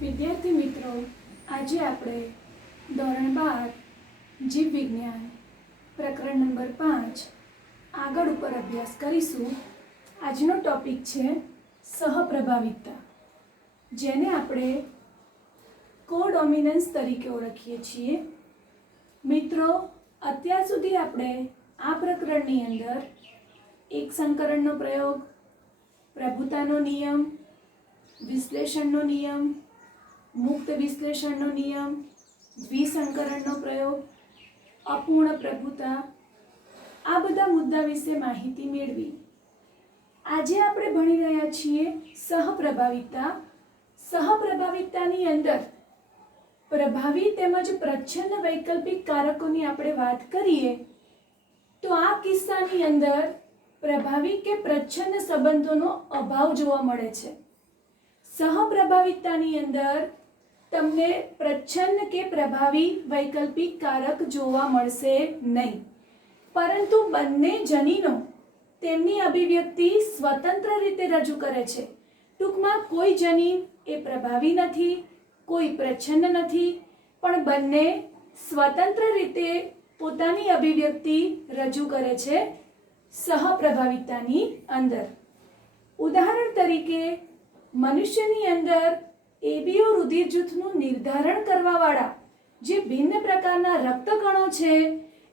વિદ્યાર્થી મિત્રો, આજે આપણે ધોરણ 12 જીવ વિજ્ઞાન પ્રકરણ નંબર 5 આગળ ઉપર અભ્યાસ કરીશું. આજનો ટોપિક છે સહપ્રભાવિતતા, જેને આપણે કોડોમિનન્સ તરીકે ઓળખીએ છીએ. મિત્રો, અત્યાર સુધી આપણે આ પ્રકરણની અંદર એક સંકરણનો પ્રયોગ, પ્રભુતાનો નિયમ, વિશ્લેષણનો નિયમ, મુક્ત વિશ્લેષણનો નિયમ, દ્વિસંકરણનો પ્રયોગ, અપૂર્ણ પ્રભુતા, આ બધા મુદ્દા વિશે માહિતી મેળવી. આજે આપણે ભણી રહ્યા છીએ સહપ્રભાવિતતા. સહપ્રભાવિતતાની અંદર પ્રભાવી તેમજ પ્રચ્છન્ન વૈકલ્પિક કારકોની આપણે વાત કરીએ તો આ કિસ્સાની અંદર પ્રભાવી કે પ્રચ્છન્ન સંબંધોનો અભાવ જોવા મળે છે. સહપ્રભાવિતતાની અંદર તમને પ્રચ્છન્ન કે પ્રભાવી વૈકલ્પિક કારક જોવા મળશે નહીં, પરંતુ બંને જનીનો તેમની અભિવ્યક્તિ સ્વતંત્ર રીતે રજૂ કરે છે. ટૂંકમાં કોઈ જનીન એ પ્રભાવી નથી, કોઈ પ્રચ્છન્ન નથી, પણ બંને સ્વતંત્ર રીતે પોતાની અભિવ્યક્તિ રજૂ કરે છે સહપ્રભાવિતતાની અંદર. ઉદાહરણ તરીકે, મનુષ્યની અંદર એબીઓ રુધિર જૂથનું નિર્ધારણ કરવાવાળા જે ભિન્ન પ્રકારના રક્તકણો છે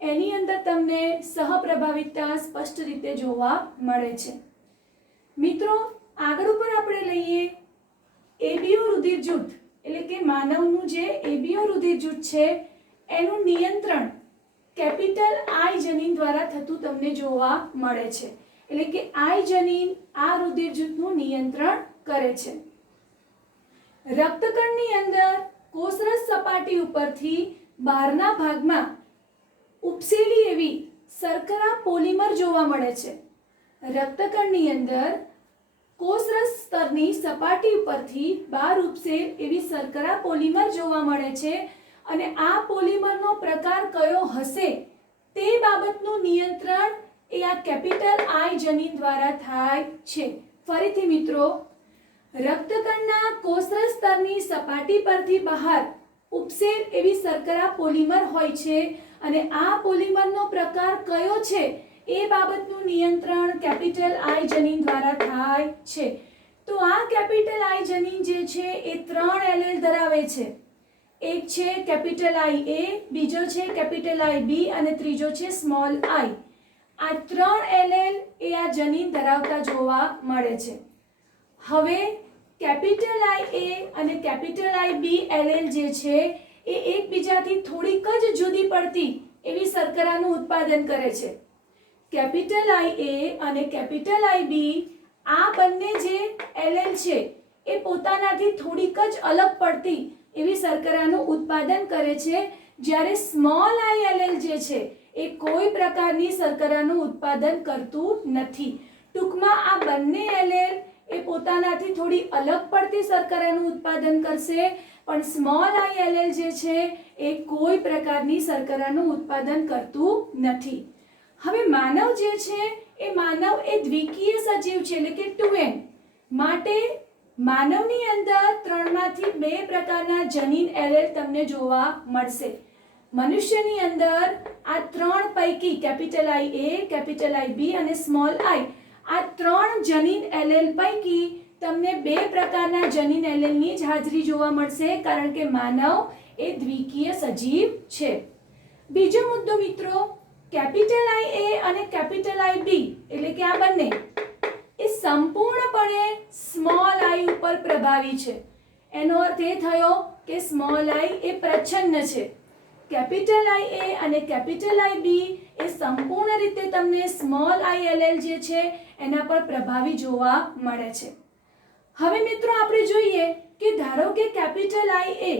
એની અંદર તમને સહપ્રભાવિતતા સ્પષ્ટ રીતે જોવા મળે છે. મિત્રો, આગળ ઉપર આપણે લઈએ એબીઓ રુધિર જૂથ, એટલે કે માનવનું જે એબીઓ રુધિર જૂથ છે એનું નિયંત્રણ કેપિટલ આઈ જનીન દ્વારા થતું તમને જોવા મળે છે. એટલે કે આઈ જનીન આ રુધિર જૂથનું નિયંત્રણ કરે છે. રક્તકણની અંદર કોષરસ સપાટી ઉપરથી બહારના ભાગમાં ઉપસેલી એવી શર્કરા પોલિમર જોવા મળે છે. રક્તકણની અંદર કોષરસ સ્તરની સપાટી ઉપરથી બહાર ઉપસેલ એવી શર્કરા પોલિમર જોવા મળે છે, અને આ પોલિમરનો પ્રકાર કયો હશે તે બાબતનું નિયંત્રણ એ આ કેપિટલ આઈ જનીન દ્વારા થાય છે. ફરીથી મિત્રો, રક્તકણના કોષરસ સ્તરની સપાટી પરથી બહાર ઉપસેલ એવી શર્કરા પોલિમર હોય છે, અને આ પોલિમરનો પ્રકાર કયો છે એ બાબતનું નિયંત્રણ કેપિટલ આઈ જનીન દ્વારા થાય છે. તો આ કેપિટલ આઈ જનીન જે છે એ 3 એલેલ ધરાવે છે. એક છે કેપિટલ આઈ એ, બીજો છે કેપિટલ આઈ બી અને ત્રીજો છે સ્મોલ આઈ. આ 3 એલેલ એ આ જનીન ધરાવતા જોવા મળે છે. હવે કેપિટલ આઈ એ અને કેપિટલ આઈ બી એલેલ જે છે એ એકબીજાથી થોડીક જ જુદી પડતી એવી શર્કરાનું ઉત્પાદન કરે છે. કેપિટલ આઈ એ અને કેપિટલ આઈ બી આ બંને જે એલેલ છે એ પોતાનાથી થોડીક જ અલગ પડતી એવી શર્કરાનું ઉત્પાદન કરે છે, જ્યારે સ્મોલ આઈ એલેલ જે છે એ કોઈ પ્રકારની શર્કરાનું ઉત્પાદન કરતું નથી. ટૂંકમાં આ બંને એલેલ એ પોતાનાથી થોડી અલગ પડતી શર્કરાનું ઉત્પાદન કરશે, પણ સ્મોલ આઈ એલેલ જે છે એ કોઈ પ્રકારની શર્કરાનું ઉત્પાદન કરતું નથી. હવે માનવ જે છે એ માનવ એ દ્વિકીય સજીવ છે, એટલે કે 2N. માટે માનવની અંદર 3 માંથી 2 પ્રકારના જનીન એલેલ તમને જોવા મળશે. મનુષ્યની અંદર આ 3 પૈકી કેપિટલ આઈ એ, કેપિટલ આઈ બી અને સ્મોલ આઈ, આ 3 જનીન એલેલ પૈકી તમને 2 પ્રકારના જનીન એલેલની જ હાજરી જોવા મળશે, કારણ કે માનવ એ દ્વિકીય સજીવ છે. બીજો મુદ્દો મિત્રો, કેપિટલ આઈ એ અને કેપિટલ આઈ બી, એટલે કે આ બંને એ સંપૂર્ણપણે સ્મોલ આઈ ઉપર પ્રભાવી છે. એનો અર્થ એ થયો કે સ્મોલ આઈ એ પ્રચ્છન્ન છે. કેપિટલ આઈ એ અને કેપિટલ આઈ બી એ સંપૂર્ણ રીતે તમને સ્મોલ આઈ એલેલ જે છે એના પર પ્રભાવી જોવા મળે છે. હવે મિત્રો આપણે જોઈએ કે ધારો કે કેપિટલ આઈ એ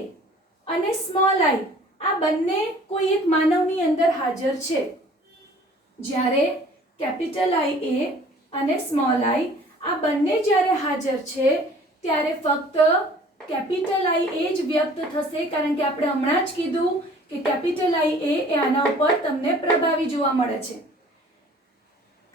અને સ્મોલ આઈ આ બંને કોઈ એક માનવની અંદર હાજર છે. જ્યારે કેપિટલ આઈ એ અને સ્મોલ આઈ આ બંને જ્યારે હાજર છે ત્યારે ફક્ત કેપિટલ આઈ એ જ વ્યક્ત થશે, કારણ કે આપણે હમણાં જ કીધું કે કેપિટલ આઈ એ આના ઉપર તમને પ્રભાવી જોવા મળે છે.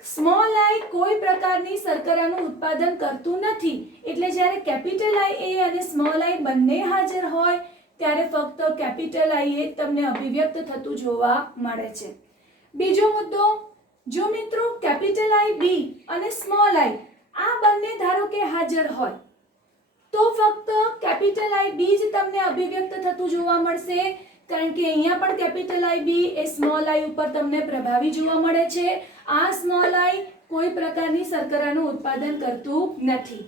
સ્મોલ આઈ કોઈ પ્રકારની શર્કરાનું ઉત્પાદન કરતું નથી, એટલે જ્યારે કેપિટલ આઈ એ અને સ્મોલ આઈ બંને હાજર હોય ત્યારે ફક્ત કેપિટલ આઈ એ તમને અભિવ્યક્ત થતું જોવા મળે છે. બીજો મુદ્દો, જો મિત્રો કેપિટલ આઈ બી અને સ્મોલ આઈ આ બંને ધારો કે હાજર હોય તો ફક્ત કેપિટલ આઈ બી જ તમને અભિવ્યક્ત થતું જોવા મળશે, કારણ કે અહીંયા પણ કેપિટલ આઈ બી એ સ્મોલ આઈ ઉપર તમને પ્રભાવી જોવા મળે છે. આ સ્મોલ આઈ કોઈ પ્રકારની શર્કરાનું ઉત્પાદન કરતું નથી.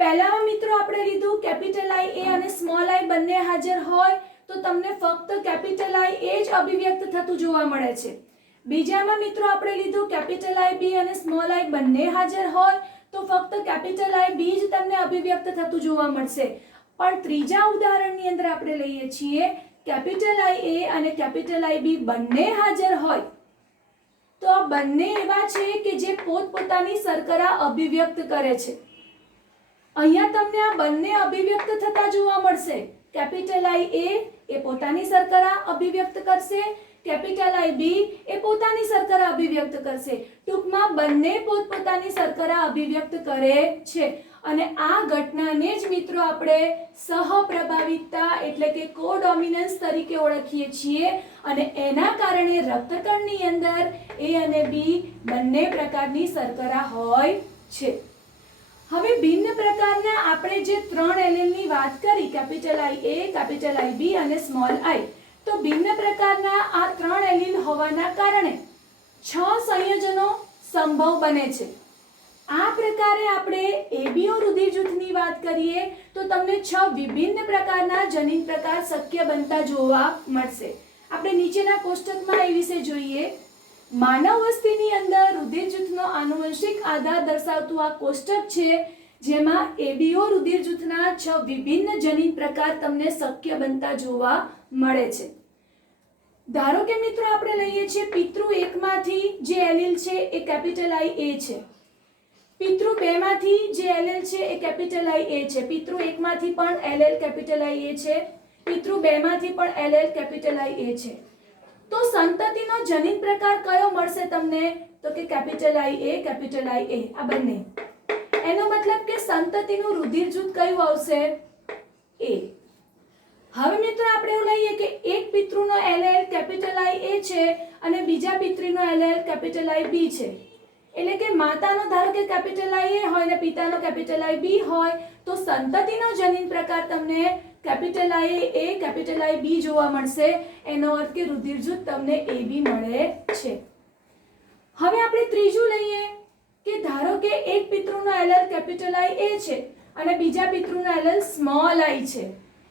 પહેલામાં મિત્રો આપણે લીધું કેપિટલ આઈ એ અને સ્મોલ આઈ બંને હાજર હોય તો તમને ફક્ત કેપિટલ આઈ એ જ અભિવ્યક્ત થતું જોવા મળે છે. બીજામાં મિત્રો આપણે લીધું કેપિટલ આઈ બી અને સ્મોલ આઈ બંને હાજર હોય તો ફક્ત કેપિટલ આઈ બી જ તમને અભિવ્યક્ત થતું જોવા મળશે. પણ ત્રીજા ઉદાહરણની અંદર આપણે લઈએ છીએ કેપિટલ આઈ એ અને કેપિટલ આઈ બી બંને હાજર હોય તો આ બંને એવા છે કે જે પોતપોતાની શર્કરા અભિવ્યક્ત કરે છે. અહીંયા તમને આ બંને અભિવ્યક્ત થતા જોવા મળશે. કેપિટલ આઈ એ પોતાની શર્કરા અભિવ્યક્ત કરશે, કેપિટલ આઈ બી એ પોતાની શર્કરા અભિવ્યક્ત કરશે. ટૂંકમાં બંને પોતપોતાની શર્કરા અભિવ્યક્ત કરે છે અને આ ઘટનાને જ મિત્રો આપણે સહપ્રભાવિતતા એટલે કે કોડોમિનન્સ તરીકે ઓળખીએ છીએ અને એના કારણે રક્તકણની અંદર એ અને બી બંને પ્રકારની શર્કરા હોય છે. હવે ભિન્ન પ્રકારના આપણે જે 3 એલેલની વાત કરી, કેપિટલ આઈ એ, કેપિટલ આઈ બી અને સ્મોલ આઈ, તો ભિન્ન પ્રકારના આ 3 એલીલ હોવાના કારણે 6 સંયોજનો સંભવ બને છે. આ પ્રકારે આપણે એબીઓ રુધિર જૂથની વાત કરીએ તો તમને 6 વિભિન્ન પ્રકારના જનીન પ્રકાર શક્ય બનતા જોવા મળશે. આપણે નીચેના કોષ્ટકમાં એ વિશે જોઈએ. માનવ વસ્તીની અંદર રુધિર જૂથનો આનુવંશિક આધાર દર્શાવતું આ કોષ્ટક છે, જેમાં એબીઓ રુધિર જૂથના 6 વિભિન્ન જનીન પ્રકાર તમને શક્ય બનતા જોવા મળે છે. ધારો કે મિત્રો આપણે લઈએ છીએ પિતૃ 1 માંથી જે એલીલ છે એ કેપિટલ આઈ એ છે, પિતૃ 2 માંથી જે એલીલ છે એ કેપિટલ આઈ એ છે, પિતૃ 1 માંથી પણ એલેલ કેપિટલ આઈ એ છે, પિતૃ 2 માંથી પણ એલેલ કેપિટલ આઈ એ છે. તો સંતતિનો જનીન પ્રકાર કયો મળશે તમને? તો કે કેપિટલ આઈ એ, કેપિટલ આઈ એ આ બંને. એનો મતલબ કે સંતતિનું રુધિર જૂથ કયું આવશે? એ. હવે મિત્રો આપણે એવું લઈએ કે એક પિતૃનો એલેલ કેપિટલ આઈ એ છે અને બીજા પિતૃનો એલેલ કેપિટલ આઈ બી છે. એટલે કે માતાનો ધારો કે કેપિટલ આઈ એ હોય ને પિતાનો કેપિટલ આઈ બી હોય તો સંતતિનો જનીન પ્રકાર તમને કેપિટલ આઈ એ, કેપિટલ આઈ બી જોવા મળશે. એનો અર્થ કે રુધિર જૂથ તમને એ બી મળે છે. હવે આપણે ત્રીજું લઈએ કે ધારો કે એક પિતૃનો એલેલ કેપિટલ આઈ એ છે અને બીજા પિતૃનો એલેલ સ્મોલ આઈ છે.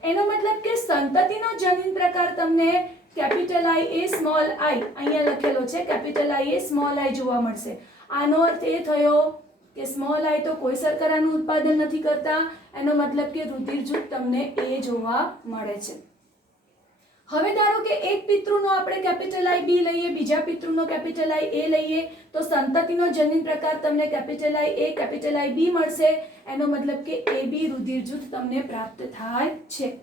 એનો મતલબ કે સંતતિનો જનીન પ્રકાર તમને કેપિટલ આઈ એ, સ્મોલ આઈ, અહીંયા લખેલો છે કેપિટલ આઈ એ, સ્મોલ આઈ જોવા મળશે. આનો અર્થ એ થયો કે સ્મોલ આઈ તો કોઈ શર્કરાનું ઉત્પાદન નથી કરતા, એનો મતલબ કે રુધિર જૂથ તમને એ જોવા મળે છે. હવે ધારો કે એક પિતૃનો આપણે કેપિટલ આઈ બી લઈએ, બીજા પિતૃનો કેપિટલ આઈ એ લઈએ તો સંતતિનો જનીન પ્રકાર તમને કેપિટલ આઈ એ, કેપિટલ આઈ બી મળશે. એનો મતલબ કે એ બી રુધિર જૂથ તમને પ્રાપ્ત થાય છે.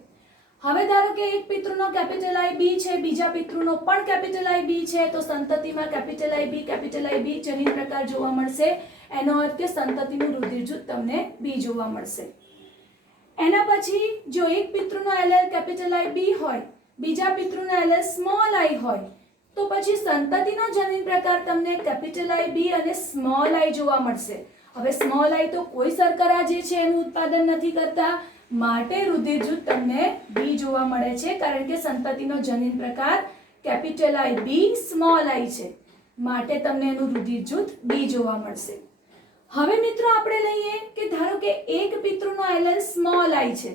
હવે ધારો કે એક પિતૃનો કેપિટલ આઈ બી છે, બીજા પિતૃનો પણ કેપિટલ આઈ બી છે તો સંતતિમાં કેપિટલ આઈ બી, કેપિટલ આઈ બી જનીન પ્રકાર જોવા મળશે. એનો અર્થ કે સંતતિનું રુધિર જૂથ તમને બી જોવા મળશે. એના પછી જો એક પિતૃનો એલેલ કેપિટલ આઈ બી હોય, બીજા પિતૃનો એલેલ સ્મોલ આઈ હોય તો પછી સંતતિનો જનીન પ્રકાર તમને કેપિટલ આઈ બી અને સ્મોલ આઈ જોવા મળશે. હવે સ્મોલ આઈ તો કોઈ શર્કરા જે છે એનું ઉત્પાદન નથી કરતા, માટે રુધિર જૂથ તમને બી જોવા મળે છે, કારણ કે સંતતિનો જનીન પ્રકાર કેપિટલ આઈ બી, સ્મોલ આઈ છે, માટે તમને એનું રુધિર જૂથ બી જોવા મળશે. હવે મિત્રો આપણે લઈએ કે ધારો કે એક પિતૃનો એલેલ સ્મોલ આઈ છે,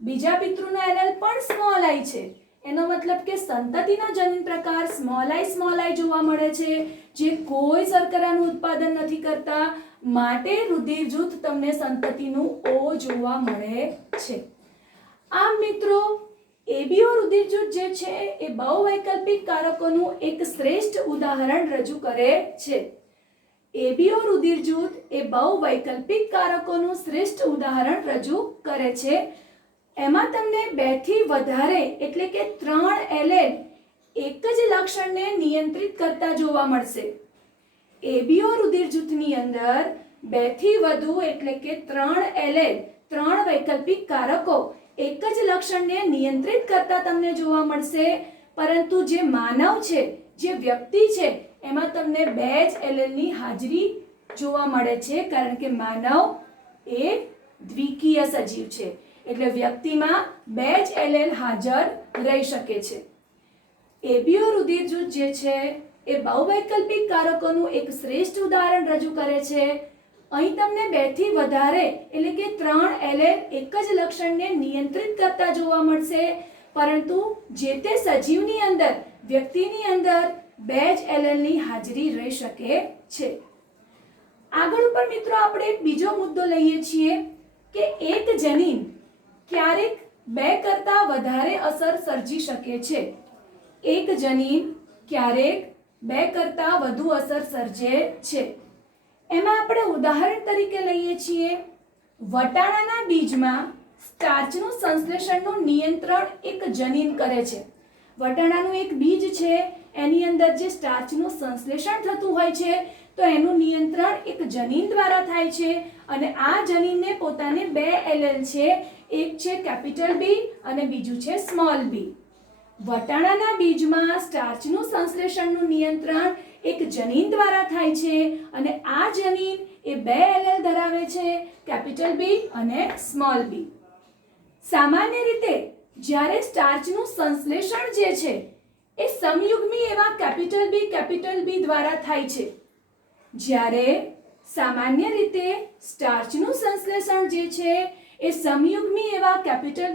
બીજા પિતૃનો એલેલ પણ સ્મોલ આઈ છે. એનો મતલબ કે સંતતિનો જનીન પ્રકાર સ્મોલ આઈ જોવા મળે છે, જે કોઈ શર્કરાનું ઉત્પાદન નથી કરતા, માટે રુધિર જૂથ તમને સંતતિનું ઓ જોવા મળે છે. આમ મિત્રો એબીઓ રુધિર જૂથ જે છે એ બહુવૈકલ્પિક કારકોનું એક શ્રેષ્ઠ ઉદાહરણ રજૂ કરે છે. એબીઓ રુધિર જૂથ એ બહુવૈકલ્પિક કારકોનું શ્રેષ્ઠ ઉદાહરણ રજૂ કરે છે. એમાં તમને 2 થી વધારે એટલે કે 3 એલેલ એક જ લક્ષણને નિયંત્રિત કરતા જોવા મળશે. એબીઓ રુધિર જૂથની અંદર 2 થી વધુ એટલે કે 3 એલેલ 3 વૈકલ્પિક કારકો એક જ લક્ષણને નિયંત્રિત કરતા તમને જોવા મળશે, પરંતુ જે માનવ છે, જે વ્યક્તિ છે, એમાં તમને 2 જ એલેલની હાજરી જોવા મળે છે, કારણ કે માનવ એ દ્વિકીય સજીવ છે, એટલે વ્યક્તિમાં 2 જ એલેલ હાજર રહી શકે છે. એબીઓ રુધિર જૂથ જે છે એ બહુવૈકલ્પિક કારકોનું એક શ્રેષ્ઠ ઉદાહરણ રજૂ કરે છે. અહીં તમને 2 થી વધારે એટલે કે 3 એલેલ એક જ લક્ષણને નિયંત્રિત કરતા જોવા મળશે, પરંતુ જે તે સજીવની અંદર, વ્યક્તિની અંદર 2 જ એલેલની હાજરી રહી શકે છે. આગળ ઉપર મિત્રો આપણે એક બીજો મુદ્દો લઈએ છીએ કે એક જનીન ક્યારેક 2 કરતા વધારે અસર સર્જી શકે છે. એક જનીન ક્યારેક 2 કરતા વધુ અસર સર્જે છે. એમાં આપણે ઉદાહરણ તરીકે લઈએ છીએ વટાણાના બીજમાં સ્ટાર્ચનું સંશ્લેષણનું નિયંત્રણ એક જનીન કરે છે. વટાણાનું એક બીજ છે, એની અંદર જે સ્ટાર્ચનું સંશ્લેષણ થતું હોય છે, તો એનું નિયંત્રણ એક જનીન દ્વારા થાય છે, અને આ જનીનને પોતાને 2 એલેલ છે, એક છે કેપિટલ બી અને બીજું છે સ્મોલ બી. વટાણાના બીજમાં સ્ટાર્ચનું સંશ્લેષણનું નિયંત્રણ એક જનીન દ્વારા થાય છે, અને આ જનીન એ 2 એલેલ ધરાવે છે, કેપિટલ બી અને સ્મોલ બી. સામાન્ય રીતે જ્યારે સ્ટાર્ચનું સંશ્લેષણ જે છે એ સમયુગ્મી એવા કેપિટલ બી દ્વારા થાય છે. જ્યારે સામાન્ય રીતે સ્ટાર્ચનું સંશ્લેષણ જે છે એ સમયુગ્મી એવા કેપિટલ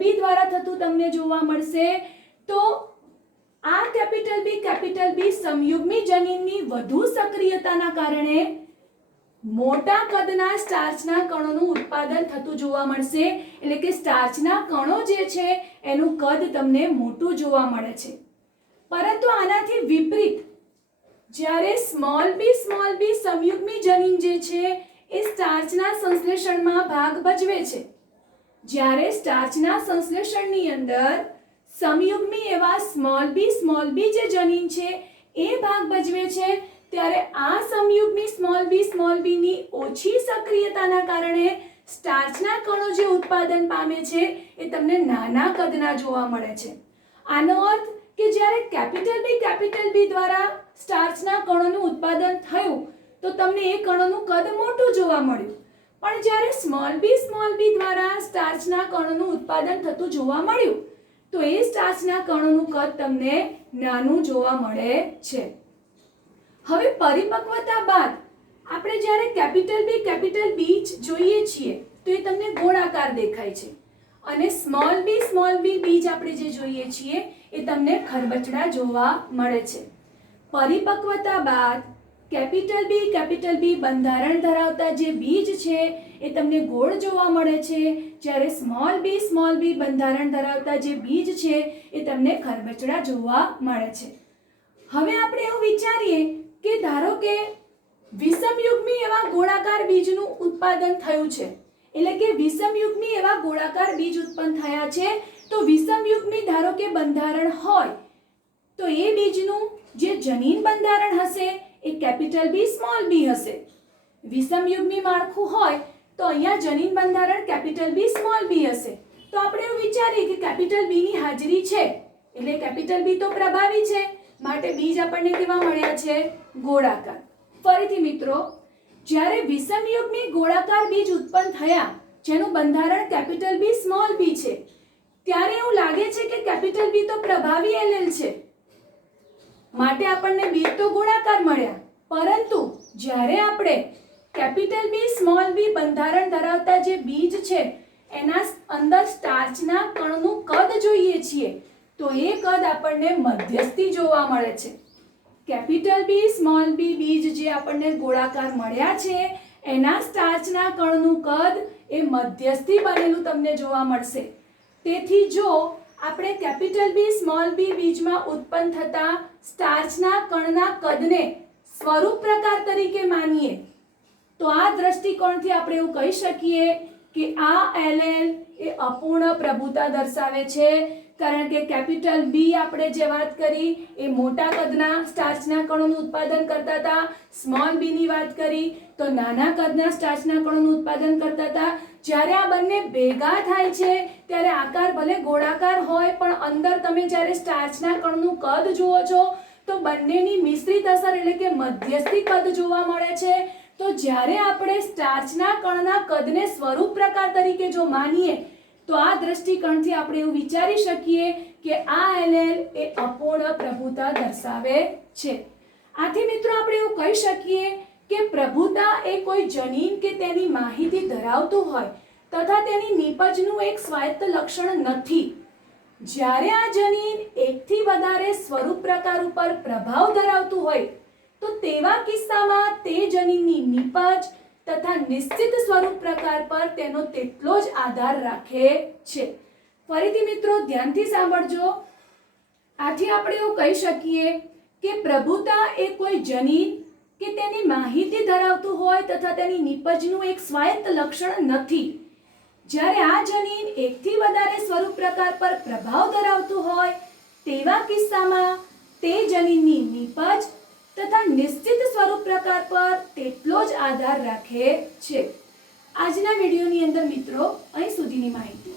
બી દ્વારા થતું તમને જોવા મળશે, તો આ કેપિટલ બી સમયુગ્મી જનીનની વધુ સક્રિયતાના કારણે મોટા કદના સ્ટાર્ચના કણોનું ઉત્પાદન થતું જોવા મળશે, એટલે કે સ્ટાર્ચના કણો જે છે એનું કદ તમને મોટું જોવા મળે છે. પરંતુ આનાથી વિપરીત જ્યારે સ્મોલ બી સમયુગ્મી જનીન જે છે એ સ્ટાર્ચના સંશ્લેષણમાં ભાગ ભજવે છે. જ્યારે સ્ટાર્ચના સંશ્લેષણની અંદર સમયુગ્મી એવા સ્મોલ બી જે જનીન છે એ ભાગ ભજવે છે, ત્યારે આ સમયુગ્મી સ્મોલ બીની ઓછી સક્રિયતાના કારણે સ્ટાર્ચના કણો જે ઉત્પાદન પામે છે એ તમને નાના કદના જોવા મળે છે. આનો અર્થ કે જ્યારે કેપિટલ બી દ્વારા સ્ટાર્ચના કણોનું ઉત્પાદન થયું તો તમને એ કણોનું કદ મોટું જોવા મળ્યું, પણ જ્યારે સ્મોલ બી દ્વારા સ્ટાર્ચના કણોનું ઉત્પાદન થતું જોવા મળ્યું તો એ સ્ટાર્ચના કણોનું કદ તમને નાનું જોવા મળે છે. હવે પરિપક્વતા બાદ આપણે જ્યારે કેપિટલ બી જોઈએ છીએ તો એ તમને ગોળાકાર દેખાય છે, અને સ્મોલ બી બીજ આપણે જે જોઈએ છીએ એ તમને ખરબચડા જોવા મળે છે. પરિપક્વતા બાદ કેપિટલ બી બંધારણ ધરાવતા જે બીજ છે એ તમને ગોળ જોવા મળે છે, જ્યારે સ્મોલ બી બંધારણ ધરાવતા જે બીજ છે એ તમને ખરબચડા જોવા મળે છે. હવે આપણે એવું વિચારીએ કે ધારો કે વિષમયુગ્મી એવા ગોળાકાર બીજનું ઉત્પાદન થયું છે, એટલે કે વિષમયુગ્મી એવા ગોળાકાર બીજ ઉત્પન્ન થયા છે, તો વિષમયુગ્મી ધારો કે બંધારણ હોય તો એ બીજનું જે જનીન બંધારણ હશે એ કેપિટલ બી સ્મોલ બી હશે. વિષમયુગ્મી માળખું હોય તો અહીંયા જનીન બંધારણ કેપિટલ બી સ્મોલ બી હશે. તો આપણે એવું વિચારીએ કે કેપિટલ બી ની હાજરી છે એટલે કેપિટલ બી તો પ્રભાવી છે, માટે બીજ આપણને કેવા મળ્યા છે? ગોળાકાર. ફરીથી મિત્રો, જ્યારે વિષમયુગ્મી ગોળાકાર બીજ ઉત્પન્ન થયા જેનું બંધારણ કેપિટલ બી સ્મોલ બી છે, ત્યારે એવું લાગે છે કે કેપિટલ બી તો પ્રભાવી એલેલ છે, માટે આપણને બીજ તો ગોળાકાર મળ્યા, પરંતુ જ્યારે આપણે કેપિટલ બી સ્મોલ બી બંધારણ ધરાવતા જે બીજ છે એના અંદર સ્ટાર્ચના કણનું કદ જોઈએ છીએ તો એ કદ આપણને મધ્યસ્થી જોવા મળે છે. કેપિટલ બી સ્મોલ બી બીજ જે આપણને ગોળાકાર મળ્યા છે એના સ્ટાર્ચના કણનું કદ એ મધ્યસ્થી બનેલું તમને જોવા મળશે. તેથી જો આપણે કેપિટલ બી સ્મોલ બી બીજમાં ઉત્પન્ન થતા સ્ટાર્ચના કણના કદને સ્વરૂપ પ્રકાર તરીકે માનીએ તો આ દ્રષ્ટિકોણથી આપણે એવું કહી શકીએ કે આ એલેલ એ અપૂર્ણ પ્રભુતા દર્શાવે છે, કારણ કે કેપિટલ બી આપણે જે વાત કરી એ મોટા કદના સ્ટાર્ચના કણોનું ઉત્પાદન કરતા હતા, સ્મોલ બી ની વાત કરી તો નાના કદના સ્ટાર્ચના કણોનું ઉત્પાદન કરતા હતા. જ્યારે આ બંને ભેગા થાય છે ત્યારે આકાર ભલે ગોળાકાર હોય પણ અંદર તમે જ્યારે સ્ટાર્ચના કણનું કદ જુઓ છો તો બંનેની મિશ્રિત અસર એટલે કે મધ્યસ્થી કદ જોવા મળે છે. તો જ્યારે આપણે સ્ટાર્ચના કણના કદને સ્વરૂપ પ્રકાર તરીકે જો માનીએ તો આ દ્રષ્ટિકોણથી આપણે એવું વિચારી શકીએ કે આ એલેલ એ અપૂર્ણ પ્રભુતા દર્શાવે છે. આથી મિત્રો આપણે એવું કહી શકીએ કે પ્રભુતા એ કોઈ જનીન કે તેની માહિતી ધરાવતું હોય તથા તેની નીપજનું એક સ્વાયત્ત લક્ષણ નથી. જ્યારે આ જનીન એકથી વધારે સ્વરૂપ પ્રકાર ઉપર પ્રભાવ ધરાવતું હોય તો તેવા કિસ્સામાં તે જનીનની નીપજ તથા નિશ્ચિત સ્વરૂપ પ્રકાર પર તેનો તેટલો જ આધાર રાખે છે. ફરીથી મિત્રો ધ્યાનથી સાંભળજો. આથી આપણે એવું કહી શકીએ કે પ્રભુતા એ કોઈ જનીન કે તેની માહિતી ધરાવતું હોય તથા તેની નીપજનું એક સ્વાયત્ત લક્ષણ નથી. જ્યારે આ જનીન એકથી વધારે સ્વરૂપ પ્રકાર પર પ્રભાવ ધરાવતું હોય તેવા કિસ્સામાં તે જનીનની નીપજ તથા નિશ્ચિત સ્વરૂપ પ્રકાર પર તેટલો જ આધાર રાખે છે. આજના વિડીયોની અંદર મિત્રો અહીં સુધીની માહિતી.